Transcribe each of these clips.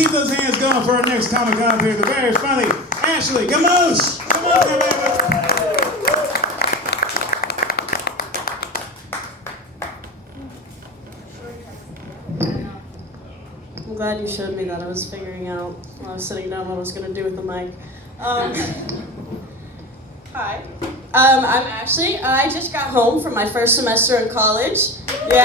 keep those hands going for our next comic up here, the very funny Ashley Gamos. Come on, baby. I'm glad you showed me that. I was figuring out while I was sitting down what I was going to do with the mic. Hi. I'm Ashley. I just got home from my first semester in college. Yeah,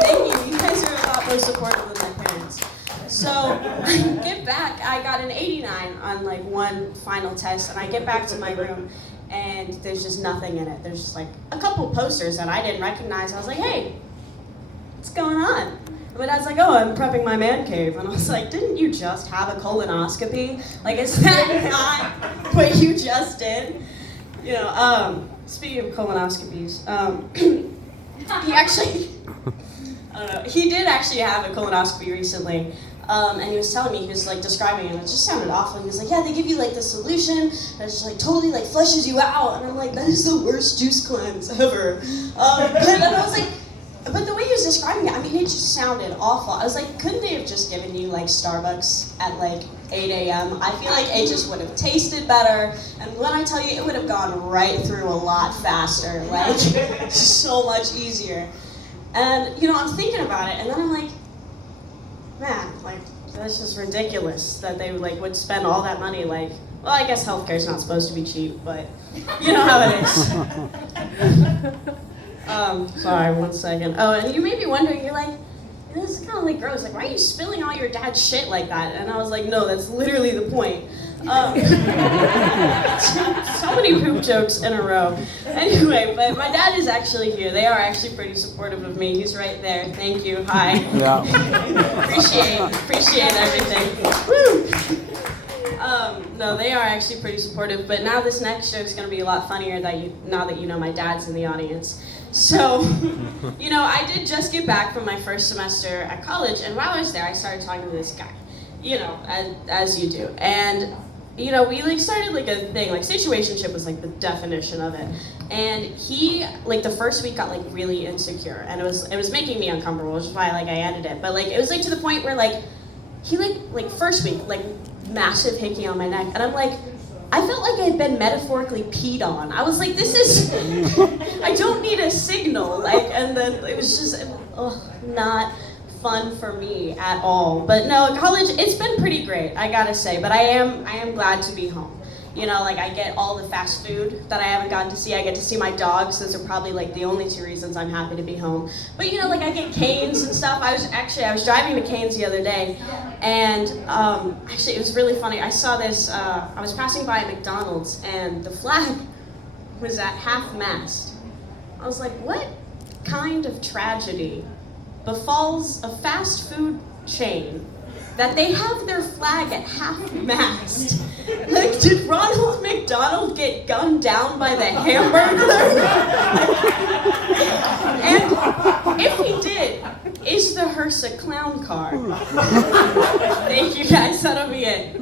thank you. You guys are a lot more supportive than my parents. So, I get back, I got an 89 on like one final test, and I get back to my room, and there's just nothing in it. There's just like a couple posters that I didn't recognize. I was like, hey, what's going on? And my dad's like, oh, I'm prepping my man cave. And I was like, didn't you just have a colonoscopy? Like, is that not what you just did? You know, speaking of colonoscopies, he actually, I don't know, he did actually have a colonoscopy recently. And he was telling me, he was like describing it, and it just sounded awful. He was like, yeah, they give you like the solution that just like totally like flushes you out. And I'm like, that is the worst juice cleanse ever. And I was like, but the way he was describing it, I mean, it just sounded awful. I was like, couldn't they have just given you like Starbucks at like 8 a.m.? I feel like it just would have tasted better. And when I tell you, it would have gone right through a lot faster, like so much easier. And you know, I'm thinking about it, and then I'm like, man, like that's just ridiculous that they like would spend all that money. Like, well, I guess healthcare's not supposed to be cheap, but you know how it is. Sorry, 1 second. Oh, and you may be wondering, you're like, this is kind of like gross. Like, why are you spilling all your dad's shit like that? And I was like, no, that's literally the point. So many poop jokes in a row. Anyway, but my dad is actually here. They are actually pretty supportive of me. He's right there. Thank you. Hi. Yeah. Appreciate everything. Woo! No, they are actually pretty supportive. But now this next joke is going to be a lot funnier now that you know my dad's in the audience. So, you know, I did just get back from my first semester at college, and while I was there, I started talking to this guy, you know, as you do. And, you know, we like started like a thing, like situationship was like the definition of it. And he, like the first week got like really insecure, and it was making me uncomfortable, which is why like I ended it. But like it was like to the point where like he like first week like massive hickey on my neck, and I'm like, I felt like I had been metaphorically peed on. I was like, this is, I don't need a signal. Like, and then it was just, not fun for me at all. But no, college, it's been pretty great, I gotta say. But I am glad to be home. You know, like I get all the fast food that I haven't gotten to see. I get to see my dogs. Those are probably like the only two reasons I'm happy to be home. But you know, like I get canes and stuff. I was driving to Canes the other day, and actually it was really funny. I saw this, I was passing by a McDonald's, and the flag was at half-mast. I was like, what kind of tragedy befalls a fast food chain that they have their flag at half-mast? Like, did Ronald McDonald get gunned down by the hamburger? And if he did, is the hearse a clown car? Thank you guys, that'll be it.